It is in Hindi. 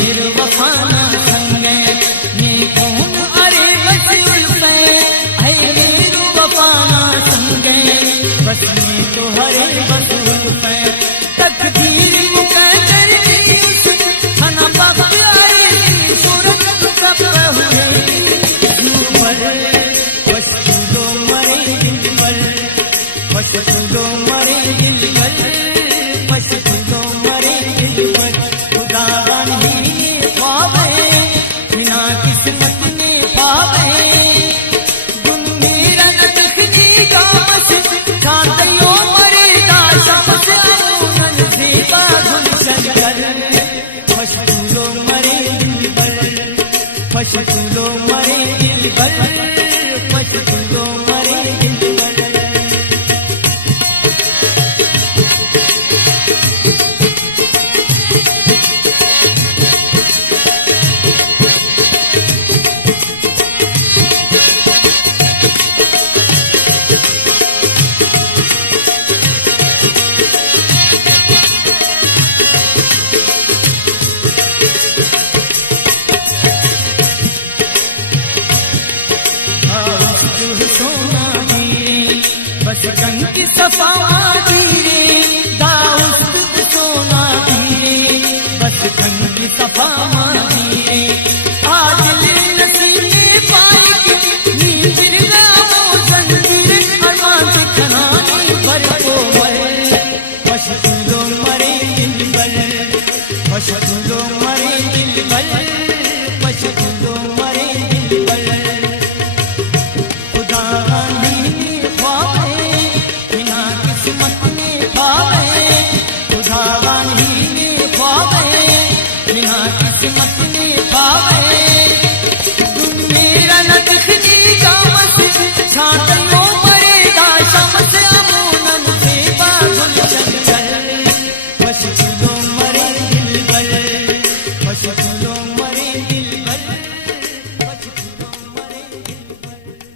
मेरे वफाना संगे ये कौन अरे बस उल्फे है मेरे वफाना संगे बस में तो हरे बस उल्फे तकदीर मुकद्दर की खाना बाप आई सूरत कब हुए ऊपर बस तू मरे दिल पर बस तू मरे दिल पर बस तू मरे दिल पर खुदा बनी पावे बिना किस्मत ने पावे गुन मेरा नखती गास कांतियों मरे दाशम से नन दीपा गुन शंकर बस तू मरे दिल पर बस तू मरे दिल पर बस तू मरे दिल पर सोना धीरे बस गंग की सफा धीरे दाउस्त सोना धीरे बस गंग की सफा धीरे आज नसीबे पाए नींद गाओ जंजीर अरमान से खनानी पर को बस तू मरे दिल पर बस तू मरे दिल पर बस तू मरे दिल पर किस्मत ने पावे